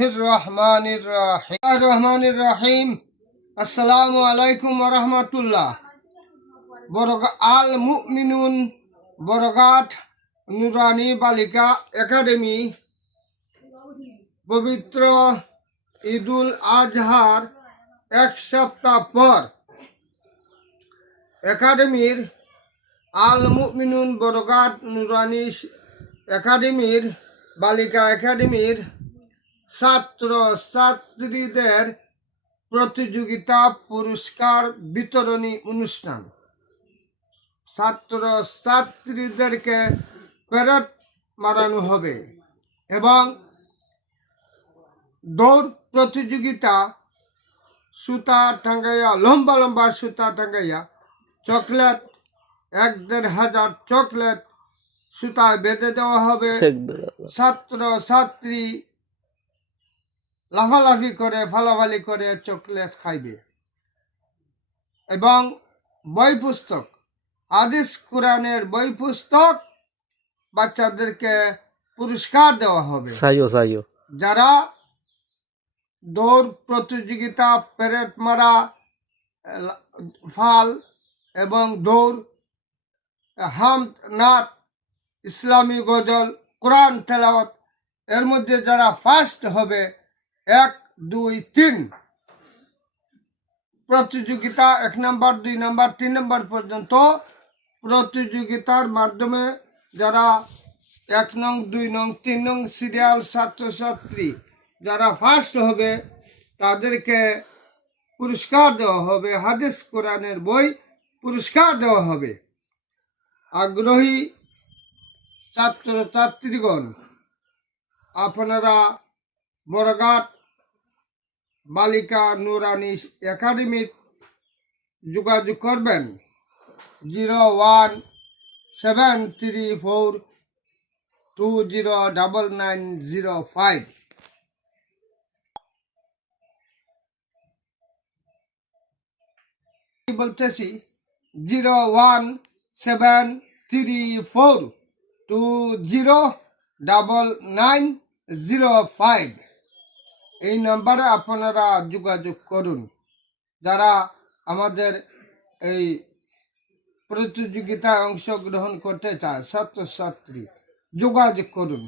রহমানির রহিম। আসসালামু আলাইকুম ওয়া রাহমাতুল্লাহ। আল মুমিনুন বরগাট নুরানি বালিকা একাডেমি পবিত্র ঈদুল আজহার এক সপ্তাহ পর একাডেমির আল মুমিনুন বরগাট নুরানি একাডেমির বালিকা একাডেমির ছাত্র ছাত্রীদের প্রতিযোগিতা পুরস্কার বিতরণী অনুষ্ঠান। ছাত্র ছাত্রীদেরকে প্যারেড মারানো হবে এবং দৌড় প্রতিযোগিতা, সুতা টাঙ্গাইয়া, লম্বা লম্বা সুতা টাঙ্গাইয়া চকলেট ১,৫০০ চকলেট সুতায় বেঁধে দেওয়া হবে। ছাত্র ছাত্রী লাফালাফি করে ফালাফালি করে চকলেট খাইবে এবং বই পুস্তক, হাদিস কোরআনের বই পুস্তক বাচ্চাদেরকে পুরস্কার দেওয়া হবে। যারা দৌড় প্রতিযোগিতা, প্যারেড মারা, ফাল এবং দৌড়, হামদ, নাত, ইসলামী গজল, কোরআন তেলাওয়াত এর মধ্যে যারা ফার্স্ট হবে ১, ২, ৩ প্রতিযোগিতা ১ নম্বর, ২ নম্বর, ৩ নম্বর পর্যন্ত প্রতিযোগিতার মাধ্যমে যারা ১ নং, ২ নং, ৩ নং সিরিয়াল ছাত্রছাত্রী যারা ফার্স্ট হবে তাদেরকে পুরস্কার দেওয়া হবে। হাদিস কোরআনের বই পুরস্কার দেওয়া হবে। আগ্রহী ছাত্রছাত্রীগণ, আপনারা বরগাট বালিকা নুরানি একাডেমির যোগাযোগ করবেন 01734209905। বলতেছি 01734209905 এই নাম্বারে আপনারা যোগাযোগ করুন। যারা আমাদের এই প্রতিযোগিতায় অংশগ্রহণ করতে চায় ছাত্রছাত্রী যোগাযোগ করুন।